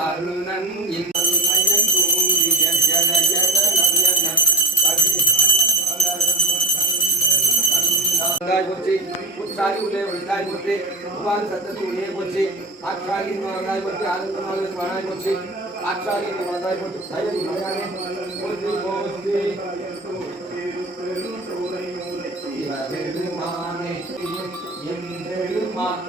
அருணன் போச்சு உற்சாகி உள்ளே உள்ளாய் போச்சு உபான் சத்தத்து உள்ளே போச்சு ஆற்றாகி மகனாய் போச்சு ஆனந்தமாக மகனாய் போச்சு ஆற்றாகி மகனாய் போச்சு தயவு மகனே போச்சு போச்சு பெருமானே என் பெருமான்